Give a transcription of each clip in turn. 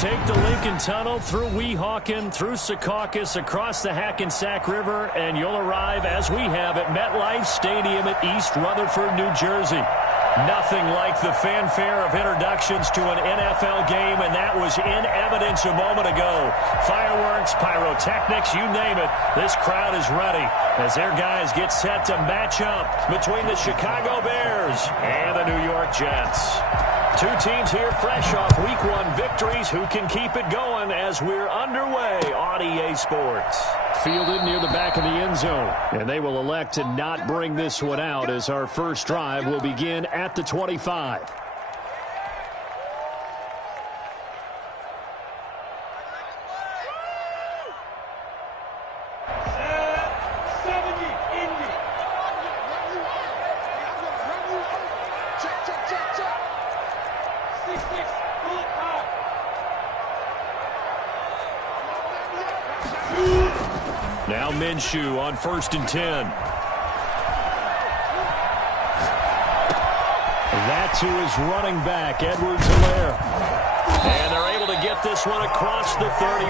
Take the Lincoln Tunnel through Weehawken, through Secaucus, across the Hackensack River, and you'll arrive, as we have, at MetLife Stadium at East Rutherford, New Jersey. Nothing like the fanfare of introductions to an NFL game, and that was in evidence a moment ago. Fireworks, pyrotechnics, you name it. This crowd is ready as their guys get set to match up between the Chicago Bears and the New York Jets. Two teams here fresh off Week 1 victories. Who can keep it going as we're underway on EA Sports? Fielded near the back of the end zone. And they will elect to not bring this one out as our first drive will begin at the 25. Now Minshew on 1st and 10. That's who is running back, Edwards-Helaire. And they're able to get this one across the 35.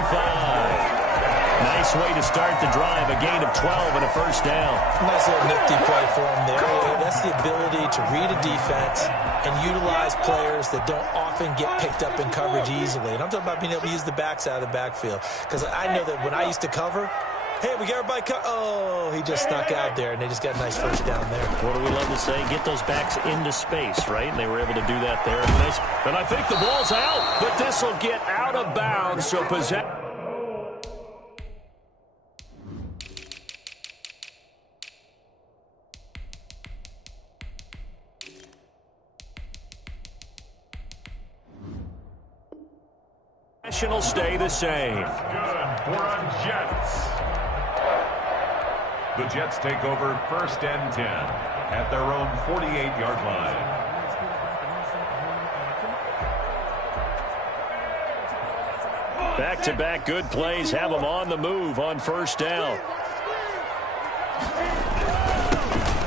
Nice way to start the drive, a gain of 12 and a first down. Nice little nifty play for him there. That's the ability to read a defense and utilize players that don't often get picked up in coverage easily. And I'm talking about being able to use the backs out of the backfield. Because I know that when I used to cover, hey, we got everybody oh, he just snuck out there, and they just got a nice first down there. What do we love to say? Get those backs into space, right? And they were able to do that there. And I think the ball's out, but this will get out of bounds, so possession. Will stay the same. Good for a Jets. The Jets take over 1st and 10 at their own 48-yard line. Back-to-back good plays have them on the move on 1st down.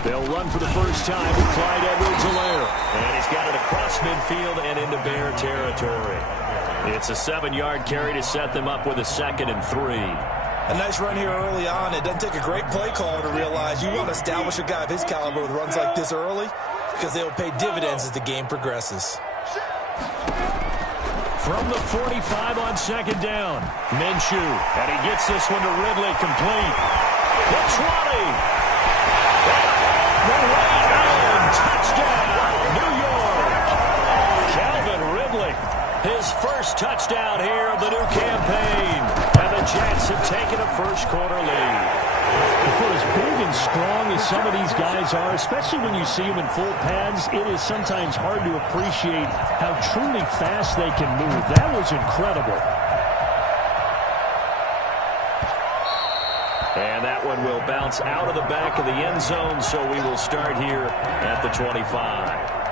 They'll run for the first time with Clyde Edwards-Helaire. And he's got it across midfield and into Bear territory. It's a 7-yard carry to set them up with a 2nd and 3. A nice run here early on. It doesn't take a great play caller to realize you want to establish a guy of his caliber with runs like this early because they will pay dividends as the game progresses. From the 45 on 2nd down, Minshew, and he gets this one to Ridley complete. The 20. The way in. Touchdown, New York. Calvin Ridley, his first touchdown here of the new campaign. And the Jets have taken a first-quarter lead. For as big and strong as some of these guys are, especially when you see them in full pads, it is sometimes hard to appreciate how truly fast they can move. That was incredible. And that one will bounce out of the back of the end zone, so we will start here at the 25.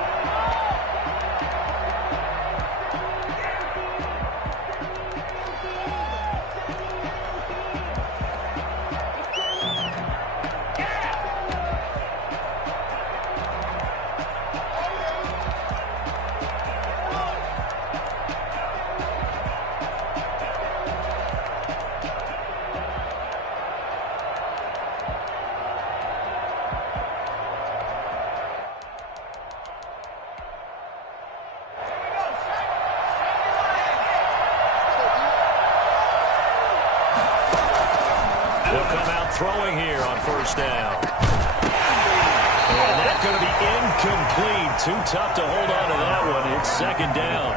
Throwing here on 1st down. And that's going to be incomplete. Too tough to hold on to that one. It's 2nd down.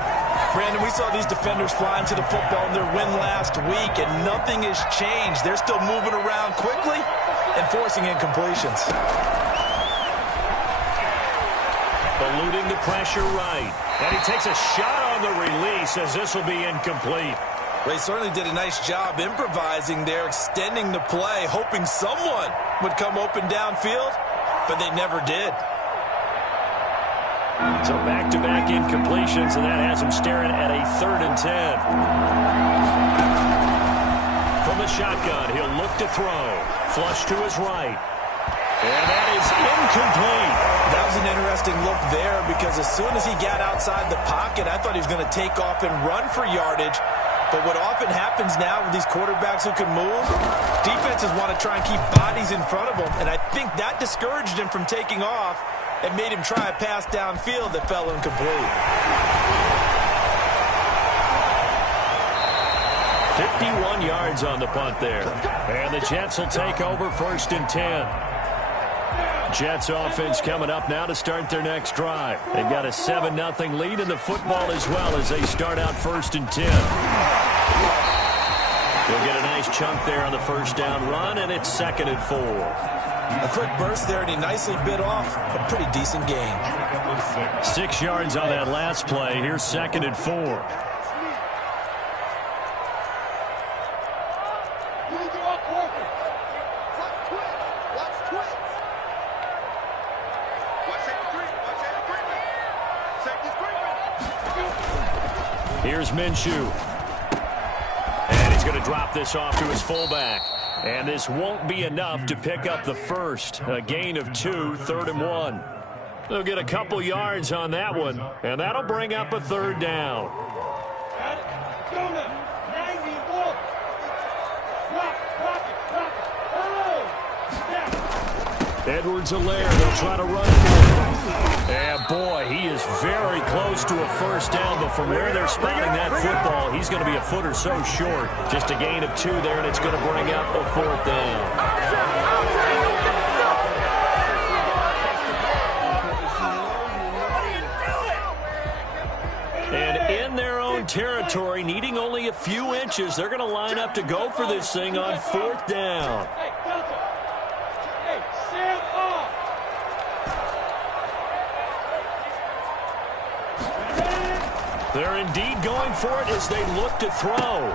Brandon, we saw these defenders flying to the football in their win last week, and nothing has changed. They're still moving around quickly and forcing incompletions. Eluding the pressure right. And he takes a shot on the release as this will be incomplete. They certainly did a nice job improvising there, extending the play, hoping someone would come open downfield, but they never did. So back-to-back incompletions, and that has him staring at a 3rd and 10. From the shotgun, he'll look to throw. Flush to his right. And that is incomplete. That was an interesting look there because as soon as he got outside the pocket, I thought he was going to take off and run for yardage. But what often happens now with these quarterbacks who can move, defenses want to try and keep bodies in front of them. And I think that discouraged him from taking off and made him try a pass downfield that fell incomplete. 51 yards on the punt there. And the Jets will take over 1st and 10. Jets offense coming up now to start their next drive. They've got a 7-0 lead in the football as well as they start out 1st and 10. They'll get a nice chunk there on the first down run, and it's 2nd and 4. A quick burst there, and he nicely bit off a pretty decent gain. 6 yards on that last play. Here's 2nd and 4. Here's Minshew. And he's going to drop this off to his fullback. And this won't be enough to pick up the first. A gain of 2, 3rd and 1. They'll get a couple yards on that one. And that'll bring up a 3rd down. Edwards-Helaire, they'll try to run for it. And boy, he is very close to a first down, but from where they're spotting that football, he's going to be a foot or so short. Just a gain of 2 there, and it's going to bring up a 4th down. And in their own territory, needing only a few inches, they're going to line up to go for this thing on 4th down. They're indeed going for it as they look to throw.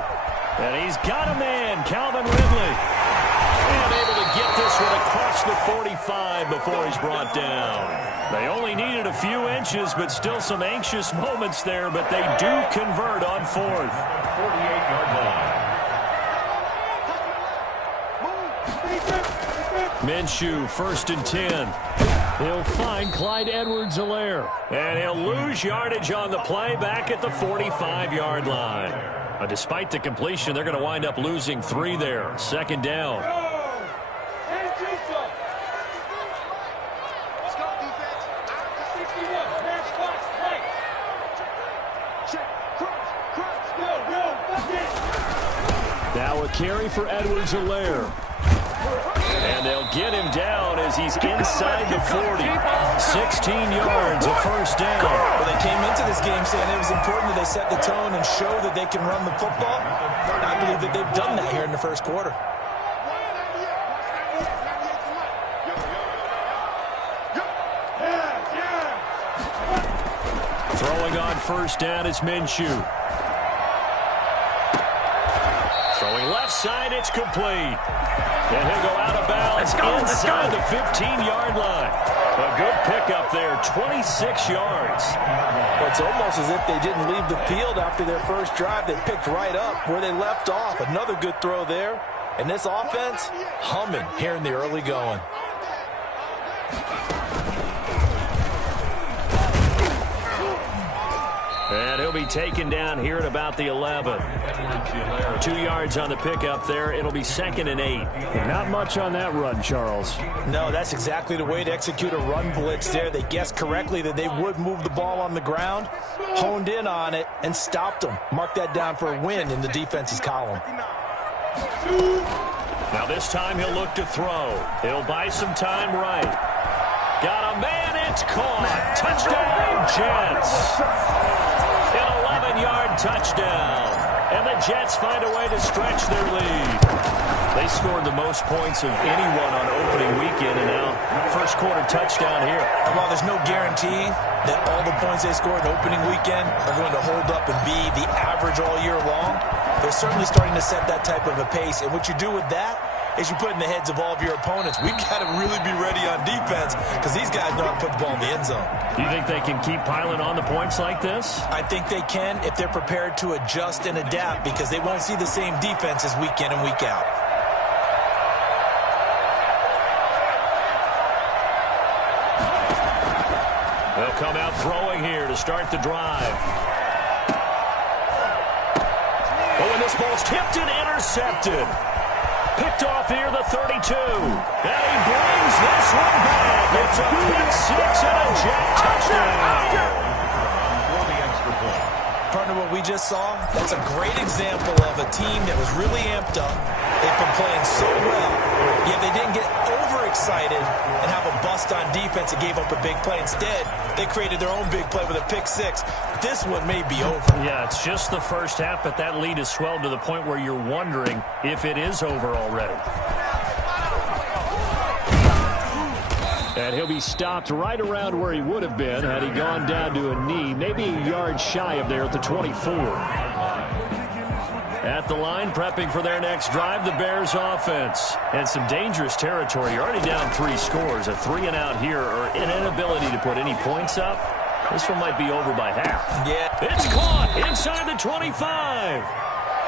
And he's got a man, Calvin Ridley. And able to get this one across the 45 before he's brought down. They only needed a few inches, but still some anxious moments there, but they do convert on 4th. 48-yard line. Minshew, 1st and 10. He'll find Clyde Edwards-Helaire. And he'll lose yardage on the play back at the 45-yard line. Despite the completion, they're going to wind up losing 3 there. 2nd down. Now a carry for Edwards-Helaire. And they'll get him down as he's inside the 40. 16 yards, a first down. Well, they came into this game saying it was important that they set the tone and show that they can run the football. And I believe that they've done that here in the first quarter. Throwing on first down is Minshew. Throwing left side, it's complete. And he'll go out of bounds inside the 15-yard line. A good pickup there, 26 yards. Well, it's almost as if they didn't leave the field after their first drive. They picked right up where they left off. Another good throw there. And this offense, humming here in the early going. And he'll be taken down here at about the 11. 2 yards on the pickup there. It'll be 2nd and 8. Not much on that run, Charles. No, that's exactly the way to execute a run blitz there. They guessed correctly that they would move the ball on the ground, honed in on it, and stopped them. Mark that down for a win in the defense's column. Now this time he'll look to throw. He'll buy some time right. Got a man, it's caught. Touchdown, Jets. An 11-yard touchdown. And the Jets find a way to stretch their lead. They scored the most points of anyone on opening weekend, and now first quarter touchdown here. While there's no guarantee that all the points they scored opening weekend are going to hold up and be the average all year long, they're certainly starting to set that type of a pace. And what you do with that is you put in the heads of all of your opponents, we've got to really be ready on defense because these guys know how to put the ball in the end zone. Do you think they can keep piling on the points like this? I think they can if they're prepared to adjust and adapt because they won't see the same defenses week in and week out. They'll come out throwing here to start the drive. Oh, and this ball's tipped and intercepted. Picked off here, the 32. And he brings this one back. It's a pick six and a Jet touchdown. For the extra point. Partner, what we just saw, that's a great example of a team that was really amped up. They've been playing so well, yet they didn't get overexcited and have a bust on defense and gave up a big play. Instead, they created their own big play with a pick six. This one may be over. Yeah, it's just the first half, but that lead has swelled to the point where you're wondering if it is over already. And he'll be stopped right around where he would have been had he gone down to a knee, maybe a yard shy of there at the 24. At the line, prepping for their next drive, the Bears offense. And some dangerous territory. You're already down 3 scores. A 3-and-out here, or an inability to put any points up. This one might be over by half. Yeah. It's caught inside the 25.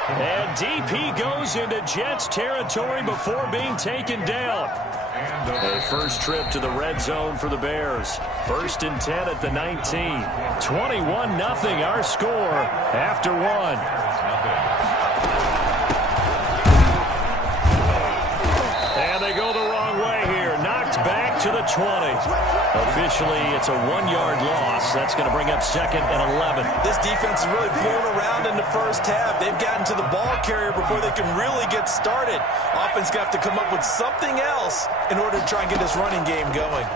And DP goes into Jets territory before being taken down. A first trip to the red zone for the Bears. 1st and 10 at the 19. 21-0 our score after 1. And they go the wrong way here. Knocked back to the 20. Officially, it's a 1-yard loss. That's going to bring up 2nd and 11. This defense is really blown around in the first half. They've gotten to the ball carrier before they can really get started. Offense got to come up with something else in order to try and get this running game going.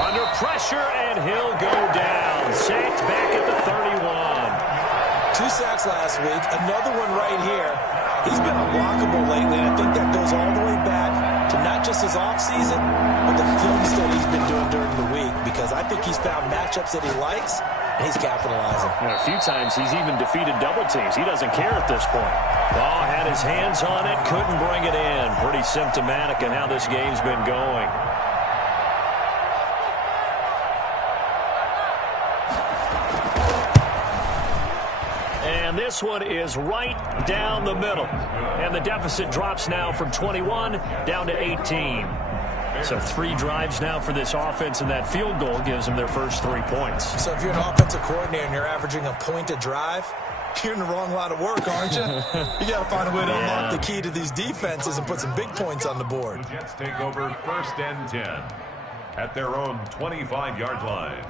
Under pressure, and he'll go down. Sacked back at the 31. 2 sacks last week. Another one right here. He's been unblockable lately, and I think that goes all the way back to not just his offseason, but the film study he's been doing during the week, because I think he's found matchups that he likes, and he's capitalizing. A few times he's even defeated double teams. He doesn't care at this point. Oh, had his hands on it, couldn't bring it in. Pretty symptomatic of how this game's been going. And this one is right down the middle. And the deficit drops now from 21 down to 18. So 3 drives now for this offense, and that field goal gives them their first 3 points. So if you're an offensive coordinator and you're averaging a point a drive, you're in the wrong line of work, aren't you? You got to find a way to unlock the key to these defenses and put some big points on the board. The Jets take over 1st and 10 at their own 25-yard line.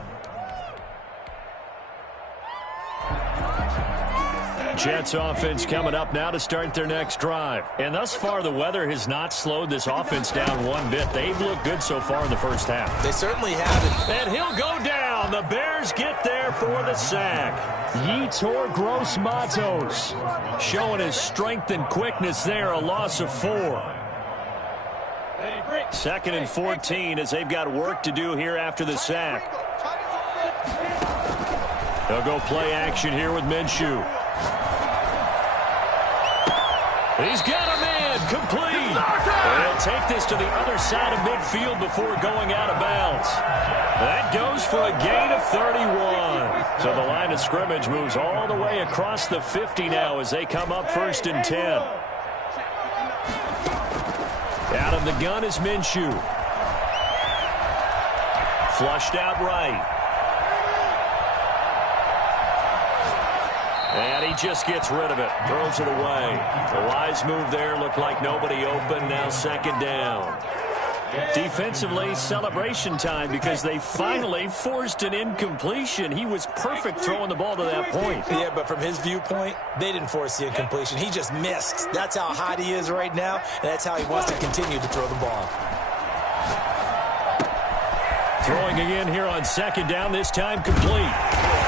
Jets offense coming up now to start their next drive. And thus far, the weather has not slowed this offense down one bit. They've looked good so far in the first half. They certainly have it. And he'll go down. The Bears get there for the sack. Yetur Gross-Matos showing his strength and quickness there, a loss of 4. 2nd and 14 as they've got work to do here after the sack. They'll go play action here with Minshew. He's got a man complete. And he'll take this to the other side of midfield before going out of bounds. That goes for a gain of 31. So the line of scrimmage moves all the way across the 50 now as they come up 1st and 10. Out of the gun is Minshew. Flushed out right. And he just gets rid of it. Throws it away. The wise move there. Looked like nobody open. Now 2nd down. Defensively, celebration time because they finally forced an incompletion. He was perfect throwing the ball to that point. Yeah, but from his viewpoint, they didn't force the incompletion. He just missed. That's how hot he is right now, and that's how he wants to continue to throw the ball. Throwing again here on 2nd down, this time complete.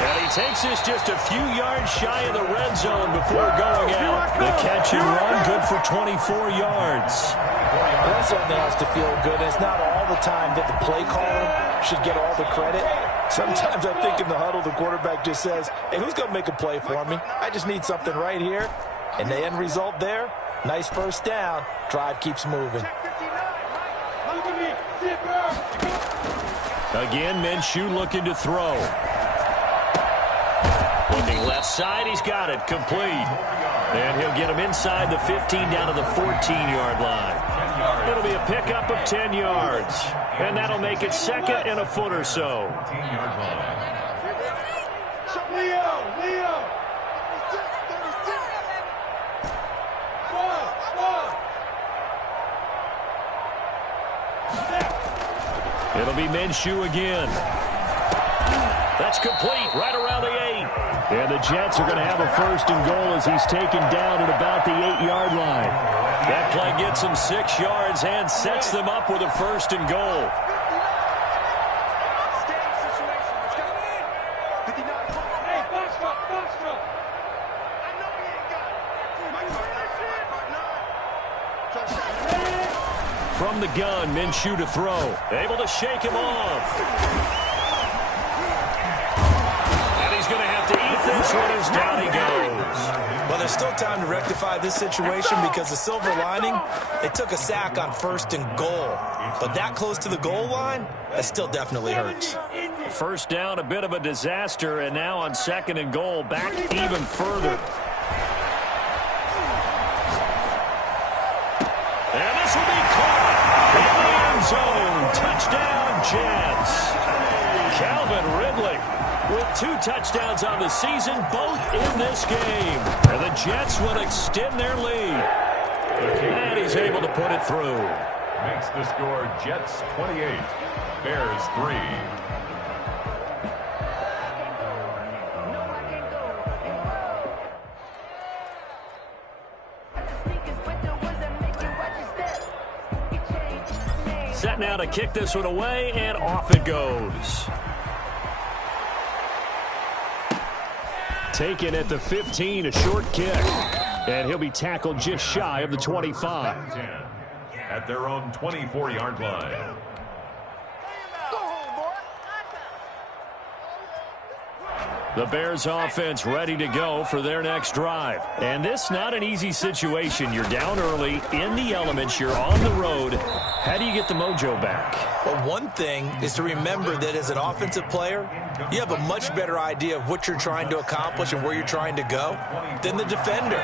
And he takes this just a few yards shy of the red zone before going out. The catch and run, good for 24 yards. That certainly has to feel good. It's not all the time that the play caller should get all the credit. Sometimes I think in the huddle, the quarterback just says, hey, who's going to make a play for me? I just need something right here. And the end result there, nice 1st down. Drive keeps moving. Again, Minshew looking to throw. Looking left side, he's got it. Complete. And he'll get him inside the 15 down to the 14-yard line. It'll be a pickup of 10 yards. And that'll make it second and a foot or so. It'll be Minshew again. That's complete right around the 8. And the Jets are going to have a first and goal as he's taken down at about the 8-yard line. That play gets him 6 yards and sets them up with a first and goal. From the gun, Minshew to throw. Able to shake him off. And he's going to have to eat this one as down he goes. Well, there's still time to rectify this situation because the silver lining, they took a sack on first and goal. But that close to the goal line, that still definitely hurts. First down, a bit of a disaster, and now on second and goal, back even further. And this will be caught in the end zone. Touchdown, Jets. Calvin Ridley with 2 touchdowns on the season, both in this game. And the Jets will extend their lead. And he's able to put it through. Makes the score Jets 28, Bears 3. Set now to kick this one away, and off it goes. Taken at the 15, a short kick. And he'll be tackled just shy of the 25. At their own 24-yard line. The Bears offense ready to go for their next drive. And this not an easy situation. You're down early, in the elements, you're on the road. How do you get the mojo back? Well, one thing is to remember that as an offensive player, you have a much better idea of what you're trying to accomplish and where you're trying to go than the defender.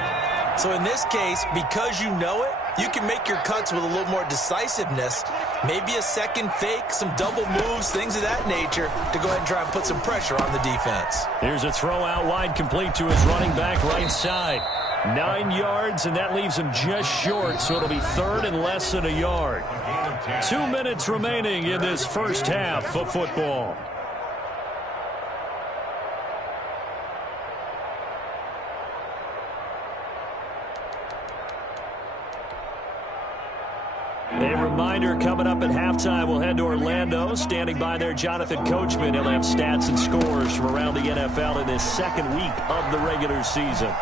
So in this case, because you know it, you can make your cuts with a little more decisiveness, maybe a second fake, some double moves, things of that nature, to go ahead and try and put some pressure on the defense. Here's a throw out wide, complete to his running back right side. 9 yards, and that leaves him just short, so it'll be third and less than a yard. 2 minutes remaining in this first half of football. A reminder, coming up at halftime, we'll head to Orlando. Standing by there, Jonathan Coachman. He'll have stats and scores from around the NFL in this second week of the regular season. And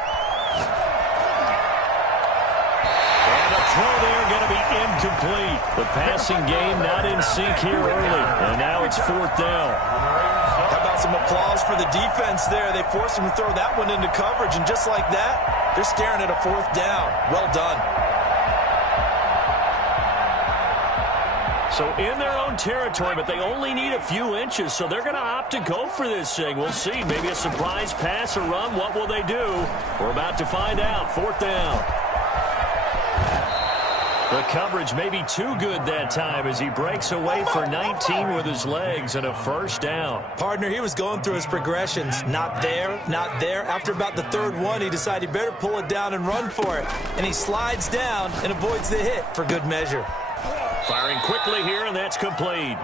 a throw there going to be incomplete. The passing game not in sync here early. And now it's fourth down. How about some applause for the defense there? They forced him to throw that one into coverage, and just like that, they're staring at a fourth down. Well done. So in their own territory, but they only need a few inches, so they're going to opt to go for this thing. We'll see. Maybe a surprise pass or run. What will they do? We're about to find out. Fourth down. The coverage may be too good that time as he breaks away for 19 with his legs and a first down. Partner, he was going through his progressions. Not there, not there. After about the third one, he decided he better pull it down and run for it. And he slides down and avoids the hit for good measure. Firing quickly here, and that's complete.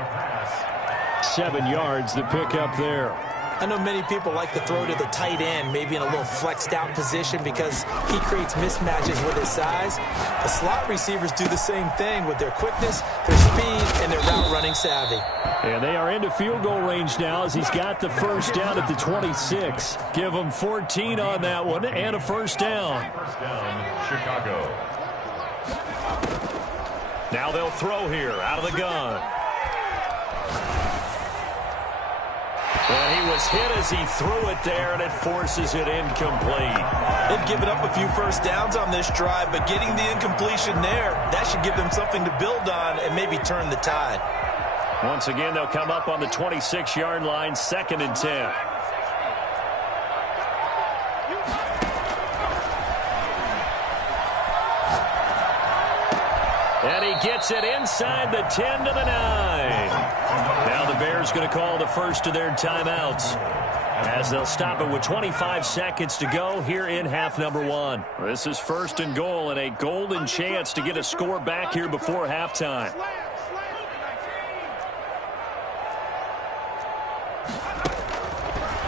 7 yards, the pickup there. I know many people like to throw to the tight end, maybe in a little flexed out position because he creates mismatches with his size. The slot receivers do the same thing with their quickness, their speed, and their route running savvy. And they are into field goal range now as he's got the first down at the 26. Give him 14 on that one and a first down. First down, Chicago. Now they'll throw here out of the gun. And he was hit as he threw it there, and it forces it incomplete. They've given up a few first downs on this drive, but getting the incompletion there, that should give them something to build on and maybe turn the tide. Once again, they'll come up on the 26-yard line, 2nd and 10. And he gets it inside the 10 to the 9. Now the Bears going to call the first of their timeouts, as they'll stop it with 25 seconds to go here in half number 1. This is first and goal and a golden chance to get a score back here before halftime.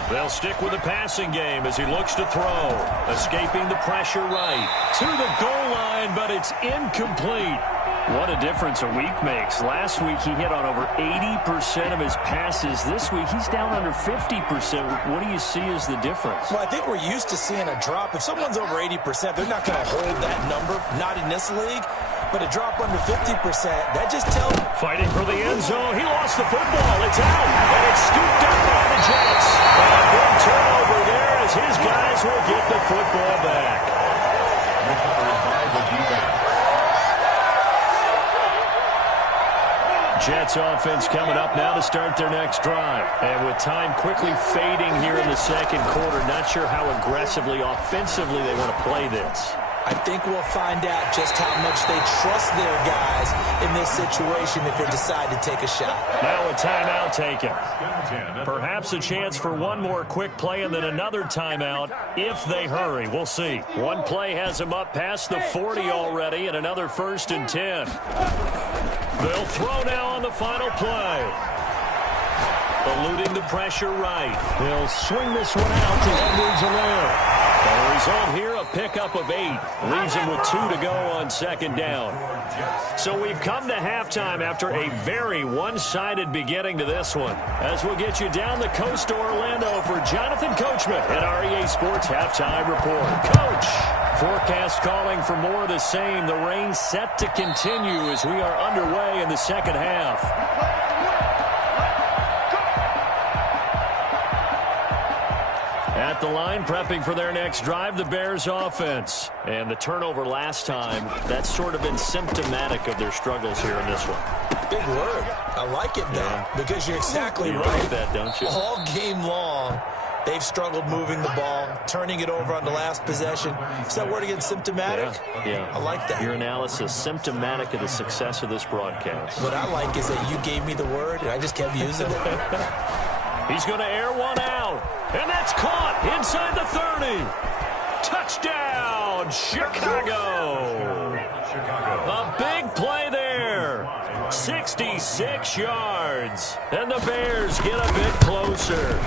They'll stick with the passing game as he looks to throw. Escaping the pressure right to the goal line, but it's incomplete. What a difference a week makes. Last week he hit on over 80% of his passes. This week he's down under 50%. What do you see as the difference? Well, I think we're used to seeing a drop. If someone's over 80%, they're not going to hold that number, not in this league. But a drop under 50%, that just tells... Fighting for the end zone. He lost the football. It's out. And it's scooped up by the Jets. And a big turnover there as his guys will get the football back. Jets offense coming up now to start their next drive. And with time quickly fading here in the second quarter, not sure how aggressively, offensively they want to play this. I think we'll find out just how much they trust their guys in this situation if they decide to take a shot. Now a timeout taken. Perhaps a chance for one more quick play and then another timeout if they hurry. We'll see. One play has them up past the 40 already and another 1st and 10. They'll throw now on the final play. Eluding the pressure right. They'll swing this one out to Edwards-Helaire. The result here, a pickup of 8. Leaves him with 2 to go on second down. So we've come to halftime after a very one-sided beginning to this one. As we'll get you down the coast to Orlando for Jonathan Coachman at our EA Sports Halftime Report. Coach, forecast calling for more of the same. The rain set to continue as we are underway in the second half. At the line, prepping for their next drive, the Bears offense. And the turnover last time, that's sort of been symptomatic of their struggles here in this one. Big word. I like it, though, because you're exactly right. Like that, don't you? All game long, they've struggled moving the ball, turning it over on the last possession. Is that word again, symptomatic? Yeah. I like that. Your analysis, symptomatic of the success of this broadcast. What I like is that you gave me the word, and I just kept using it. He's going to air one out. And that's caught inside the 30. Touchdown, Chicago. A big play there. 66 yards. And the Bears get a bit closer.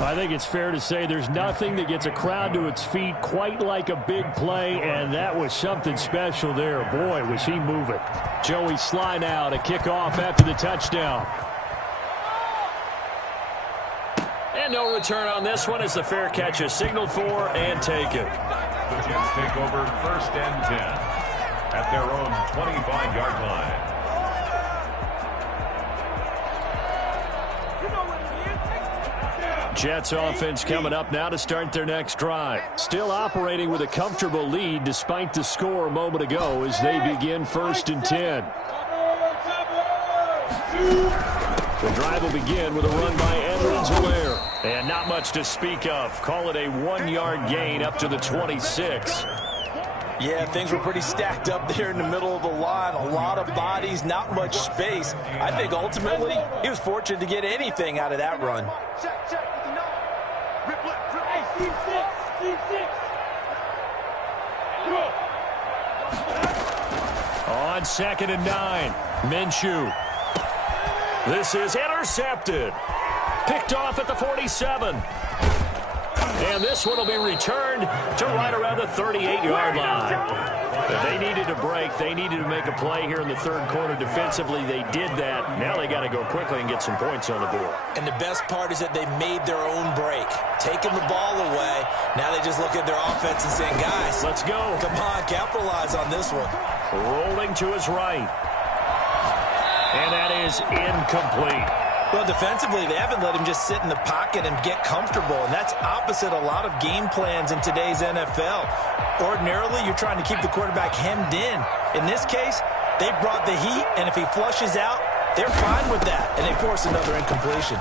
I think it's fair to say there's nothing that gets a crowd to its feet quite like a big play, and that was something special there. Boy, was he moving. Joey Sly now to kick off after the touchdown. And no return on this one as the fair catch is signaled for and taken. The Jets take over 1st and 10 at their own 25-yard line. Jets offense coming up now to start their next drive. Still operating with a comfortable lead despite the score a moment ago as they begin 1st and 10. The drive will begin with a run by Edwards-Helaire. And not much to speak of. Call it a 1-yard gain up to the 26. Yeah, things were pretty stacked up there in the middle of the line. A lot of bodies, not much space. I think ultimately he was fortunate to get anything out of that run. On 2nd and 9, Minshew. This is intercepted. Picked off at the 47. And this one will be returned to right around the 38-yard line. If they needed a break, they needed to make a play here in the third quarter defensively. They did that. Now they got to go quickly and get some points on the board. And the best part is that they made their own break. Taking the ball away. Now they just look at their offense and saying, guys, let's go. Come on, capitalize on this one. Rolling to his right. And that is incomplete. Well, defensively, they haven't let him just sit in the pocket and get comfortable, and that's opposite a lot of game plans in today's NFL. Ordinarily, you're trying to keep the quarterback hemmed in. In this case, they brought the heat, and if he flushes out, they're fine with that, and they force another incompletion.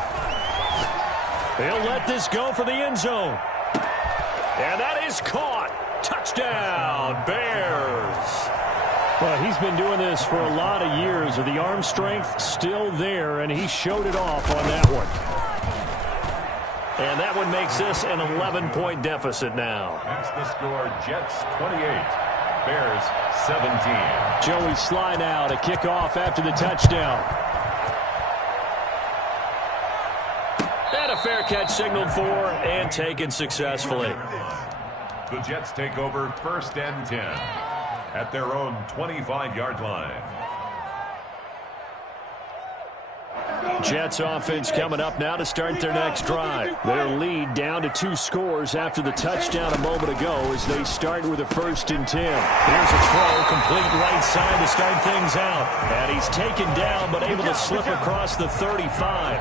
They'll let this go for the end zone. And that is caught. Touchdown, Bears. Well, he's been doing this for a lot of years. The arm strength still there, and he showed it off on that one. And that one makes this an 11-point deficit now. That's the score. Jets 28, Bears 17. Joey Sly now to kick off after the touchdown. And a fair catch signaled for and taken successfully. The Jets take over 1st and 10 at their own 25-yard line. Jets offense coming up now to start their next drive. Their lead down to 2 scores after the touchdown a moment ago as they start with a 1st and 10. Here's a throw, complete right side to start things out. And he's taken down but able to slip across the 35.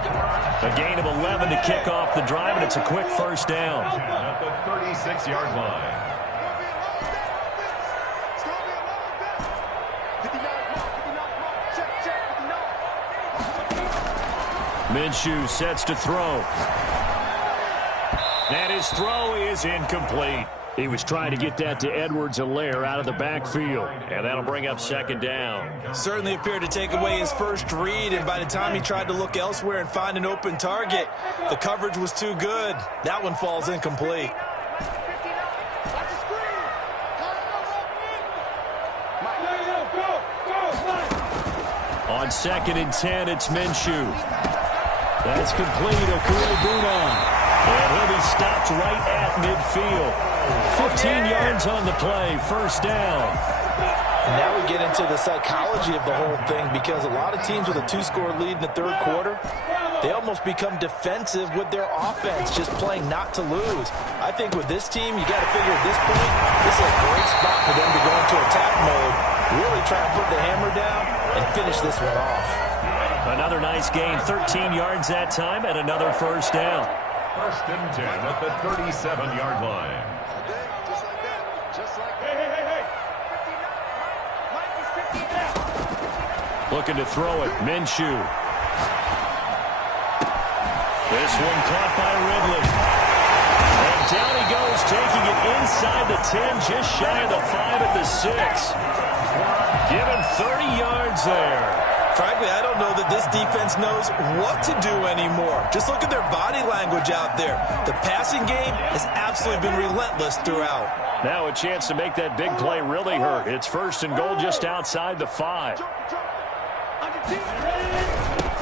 A gain of 11 to kick off the drive, and it's a quick 1st down. At the 36-yard line. Minshew sets to throw. And his throw is incomplete. He was trying to get that to Edwards-Helaire out of the backfield. And that'll bring up 2nd down. Certainly appeared to take away his first read, and by the time he tried to look elsewhere and find an open target, the coverage was too good. That one falls incomplete. On 2nd and 10, it's Minshew. That's complete. Okuegbunam. And he'll be stopped right at midfield. 15 yards on the play. 1st down. And now we get into the psychology of the whole thing, because a lot of teams with a 2-score lead in the 3rd quarter, they almost become defensive with their offense, just playing not to lose. I think with this team, you got to figure at this point, this is a great spot for them to go into attack mode, really try to put the hammer down and finish this one off. Another nice gain, 13 yards that time, and another 1st down. 1st and 10 at the 37-yard line. Looking to throw it, Minshew. This one caught by Ridley. And down he goes, taking it inside the 10, just shy of the 5 at the 6. Give him 30 yards there. Frankly, I don't know that this defense knows what to do anymore. Just look at their body language out there. The passing game has absolutely been relentless throughout. Now a chance to make that big play really hurt. It's 1st and goal just outside the 5.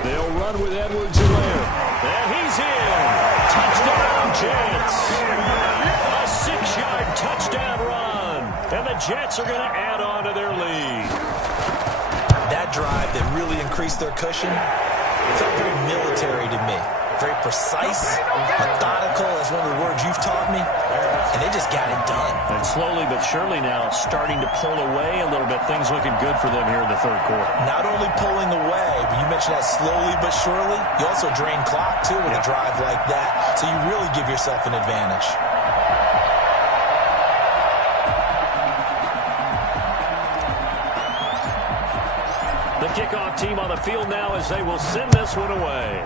They'll run with Edwards-Helaire. And he's in. Touchdown, Jets. A 6-yard touchdown run. And the Jets are going to add on to their lead. That drive that really increased their cushion felt very military to me. Very precise, methodical, is one of the words you've taught me. And they just got it done. And slowly but surely now starting to pull away a little bit. Things looking good for them here in the 3rd quarter. Not only pulling away, but you mentioned that slowly but surely. You also drain clock, too, with a drive like that. So you really give yourself an advantage. The kickoff team on the field now as they will send this one away.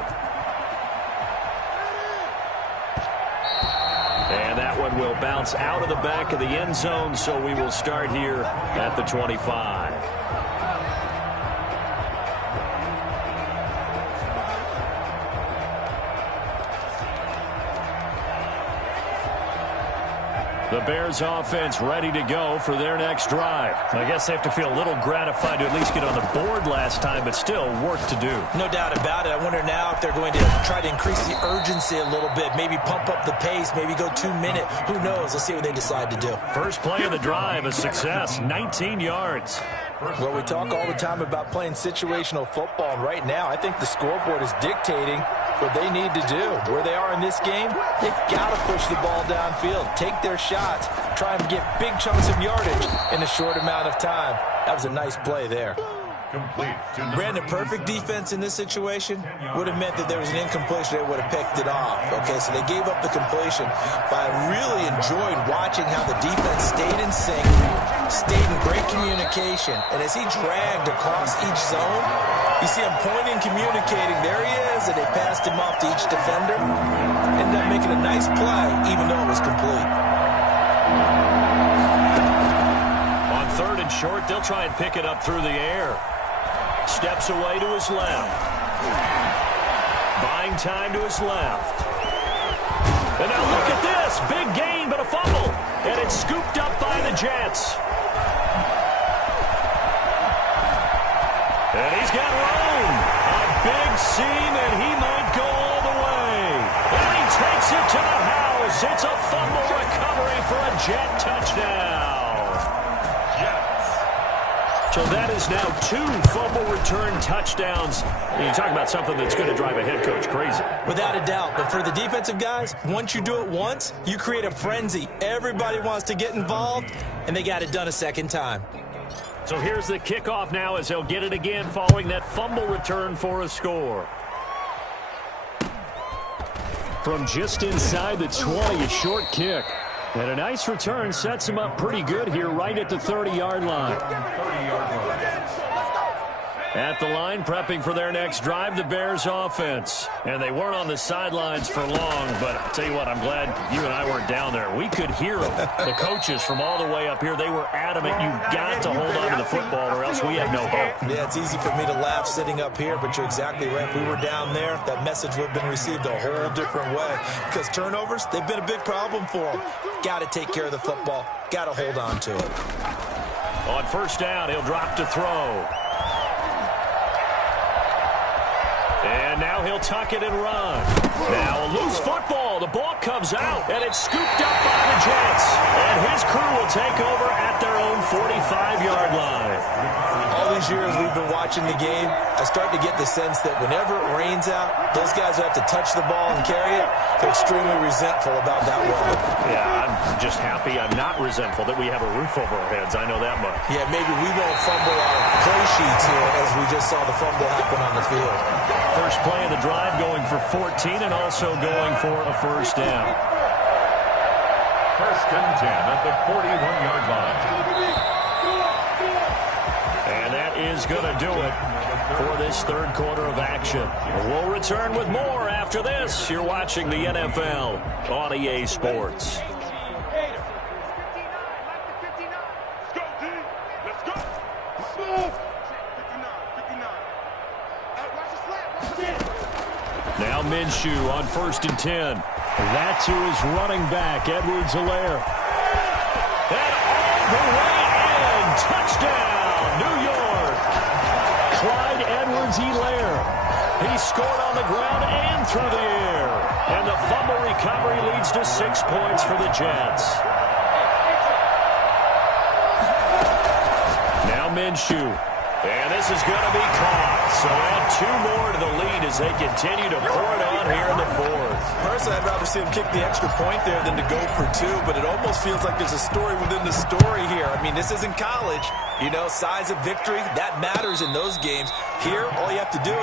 And that one will bounce out of the back of the end zone, so we will start here at the 25. The Bears offense ready to go for their next drive. I guess they have to feel a little gratified to at least get on the board last time, but still work to do. No doubt about it. I wonder now if they're going to try to increase the urgency a little bit, maybe pump up the pace, maybe go 2 minute. Who knows? Let's see what they decide to do. First play of the drive, a success, 19 yards. Well, we talk all the time about playing situational football, and right now I think the scoreboard is dictating what they need to do. Where they are in this game, they've got to push the ball downfield, take their shots, try and get big chunks of yardage in a short amount of time. That was a nice play there. Complete. Brandon, perfect defense in this situation would have meant that there was an incompletion. They would have picked it off. Okay, so they gave up the completion. But I really enjoyed watching how the defense stayed in sync, stayed in great communication. And as he dragged across each zone, you see him pointing, communicating. There he is, and they passed him off to each defender. Ended up making a nice play, even though it was complete. On 3rd and short. They'll try and pick it up through the air. Steps away to his left. Buying time to his left. And now look at this. Big gain, but a fumble. And it's scooped up by the Jets. And he's got room. A big seam, and he might go all the way. And he takes it to the house. It's a fumble recovery for a Jet touchdown. So that is now 2 fumble return touchdowns. You talk about something that's going to drive a head coach crazy. Without a doubt. But for the defensive guys, once you do it once, you create a frenzy. Everybody wants to get involved, and they got it done a second time. So here's the kickoff now as they'll get it again following that fumble return for a score. From just inside the 20, a short kick. And a nice return sets him up pretty good here right at the 30-yard line. At the line, prepping for their next drive, the Bears offense. And they weren't on the sidelines for long, but I'll tell you what, I'm glad you and I weren't down there. We could hear them. The coaches from all the way up here, they were adamant. You've got to hold on to the football or else we have no hope. Yeah, it's easy for me to laugh sitting up here, but you're exactly right. If we were down there, that message would have been received a whole different way. Because turnovers, they've been a big problem for them. Got to take care of the football. Got to hold on to it. On first down, he'll drop to throw. And now he'll tuck it and run. Now a loose football. The ball comes out, and it's scooped up by the Jets. And his crew will take over at their own 45-yard line. All these years we've been watching the game, I start to get the sense that whenever it rains out, those guys who have to touch the ball and carry it, they're extremely resentful about that weather. Yeah, I'm just happy. I'm not resentful that we have a roof over our heads. I know that much. Yeah, maybe we won't fumble our play sheets here as we just saw the fumble happen on the field. First play of the drive going for 14 and also going for a first down. First and 10 at the 41-yard line. And that is going to do it for this third quarter of action. We'll return with more after this. You're watching the NFL on EA Sports. Now Minshew on first and 10. That's who is running back, Edwards-Helaire. And all the way in. Touchdown, New York. Clyde Edwards-Helaire. He scored on the ground and through the air. And the fumble recovery leads to 6 points for the Jets. Now Minshew. And this is going to be caught. So add 2 more to the lead as they continue to pour it on here in the fourth. Personally, I'd rather see him kick the extra point there than to go for 2, but it almost feels like there's a story within the story here. I mean, this isn't college. You know, size of victory, that matters in those games. Here, all you have to do